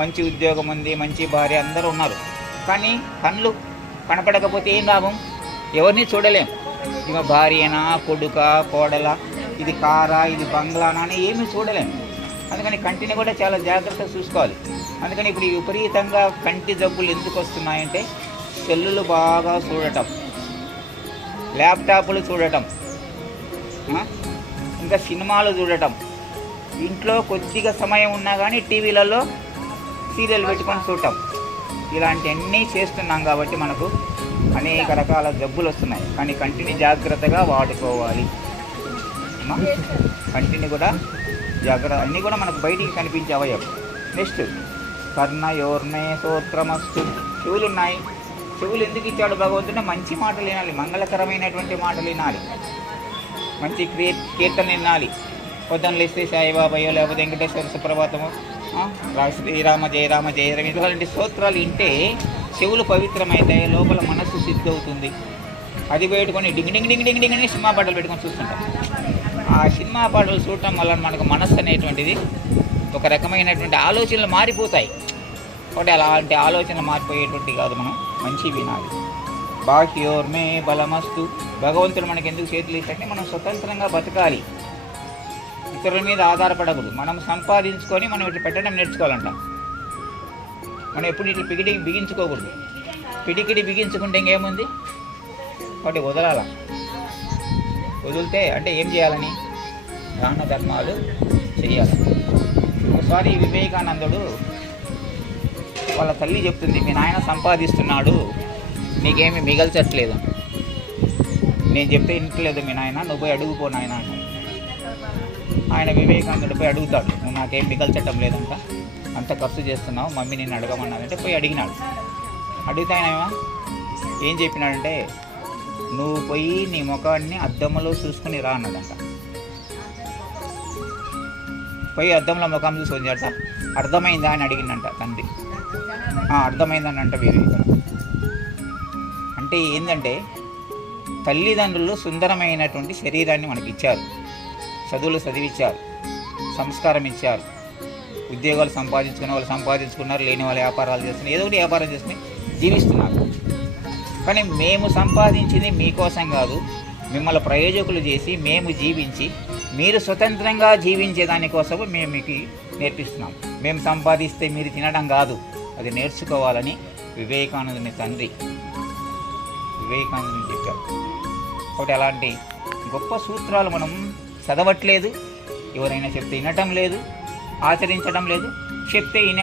మంచి ఉద్యోగం ఉంది, మంచి భార్య, అందరూ ఉన్నారు. కానీ కళ్ళు కనపడకపోతే ఏం లాభం? ఎవరిని చూడలేం. ఈమె భార్యనా, కొడుక, కోడల, ఇది కారా, ఇది బంగ్లానా అని ఏమీ చూడలేం. అందుకని కంటిని కూడా చాలా జాగ్రత్తగా చూసుకోవాలి. అందుకని ఇప్పుడు ఈ విపరీతంగా కంటి జబ్బులు ఎందుకు వస్తున్నాయంటే సెల్లులు బాగా చూడటం, ల్యాప్టాప్లు చూడటం, ఇంకా సినిమాలు చూడటం, ఇంట్లో కొద్దిగా సమయం ఉన్నా కానీ టీవీలలో సీరియల్ పెట్టుకొని చూడటం, ఇలాంటివన్నీ చేస్తున్నాం కాబట్టి మనకు అనేక రకాల జబ్బులు వస్తున్నాయి. కానీ కంటిని జాగ్రత్తగా వాడుకోవాలి. కంటిని కూడా జాగ్రత్త, అన్నీ కూడా మనకు బయటికి కనిపించే అవయవం. నెక్స్ట్ కర్ణయోర్మే స్తోత్రమస్తు. చెవులు ఉన్నాయి. చెవులు ఎందుకు ఇచ్చాడు భగవంతుడు? మంచి మాటలు వినాలి, మంగళకరమైనటువంటి మాటలు వినాలి, మంచి కీర్తన వినాలి. పొద్దున్న లేస్తే సాయిబాబాయో లేకపోతే వెంకటేశ్వర సుప్రభాతము, శ్రీరామ జయ రామ జయ రామ, ఇలాంటి స్తోత్రాలు వింటే చెవులు పవిత్రమైతాయి, లోపల మనస్సు సిద్ధి అవుతుంది. అది పెట్టుకొని డింగ్ డింగ్ డింగ్ డింగ్ డింగ్ అని సినిమా పాటలు పెట్టుకొని చూస్తుంటాం. ఆ సినిమా పాటలు చూడటం వల్ల మనకు మనస్సు అనేటువంటిది ఒక రకమైనటువంటి ఆలోచనలు మారిపోతాయి. కాబట్టి అలాంటి ఆలోచనలు మారిపోయేటువంటి కాదు, మనం మంచి వినాలి. బాహ్యోర్మే బలమస్తు. భగవంతుడు మనకి ఎందుకు చేతులు ఇస్తాడంటే మనం స్వతంత్రంగా బతకాలి, ఇతరుల మీద ఆధారపడకూడదు. మనం సంపాదించుకొని మనం ఇట్లా పెట్టడం నేర్చుకోవాలంట. మనం ఎప్పుడు ఇట్లా పిగిడి బిగించుకోకూడదు. పిడికిడి బిగించుకుంటే ఇంకేముంది? కాబట్టి వదలాల. వదిలితే అంటే ఏం చేయాలని? దాన ధర్మాలు చేయాలి. ఒకసారి వివేకానందుడు వాళ్ళ తల్లి చెప్తుంది, మీ నాయన సంపాదిస్తున్నాడు, నీకేమి మిగల్చట్లేదు. నేను చెప్తే ఇంట్లేదు మీ నాయన, నువ్వు పోయి అడుగుపో నాయన అంట. ఆయన వివేకానందుడు పోయి అడుగుతాడు, నువ్వు నాకేం మిగల్చటం లేదంట, అంత ఖర్చు చేస్తున్నావు, మమ్మీ నేను అడగమన్నానంటే పోయి అడిగినాడు. అడిగితే ఆయన ఏం చెప్పినాడంటే, నువ్వు పోయి నీ ముఖాన్ని అద్దంలో చూసుకుని రా అన్నదంట. పోయి అద్దంలో ముఖం చూసుకొని చేట అర్థమైందా అని అడిగిందంట తండ్రి. అర్థమైందని అంట వివేకానంద. అంటే ఏంటంటే తల్లిదండ్రులు సుందరమైనటువంటి శరీరాన్ని మనకి ఇచ్చారు, చదువులు చదివించారు, సంస్కారం ఇచ్చారు, ఉద్యోగాలు సంపాదించుకునే వాళ్ళు సంపాదించుకున్నారు, లేని వాళ్ళు వ్యాపారాలు చేస్తున్నారు, ఏదో ఒకటి వ్యాపారం చేసుకుని జీవిస్తున్నారు. కానీ మేము సంపాదించింది మీకోసం కాదు, మిమ్మల్ని ప్రయోజకులు చేసి మేము జీవించి మీరు స్వతంత్రంగా జీవించే దానికోసము మేము మీకు నేర్పిస్తున్నాం. మేము సంపాదిస్తే మీరు తినడం కాదు, అది నేర్చుకోవాలని వివేకానందుని తండ్రి వివేకానందుని చెప్పారు. కాబట్టి అలాంటి గొప్ప సూత్రాలు మనం చదవట్లేదు, ఎవరైనా చెప్తే వినటం లేదు, ఆచరించడం లేదు. చెప్తే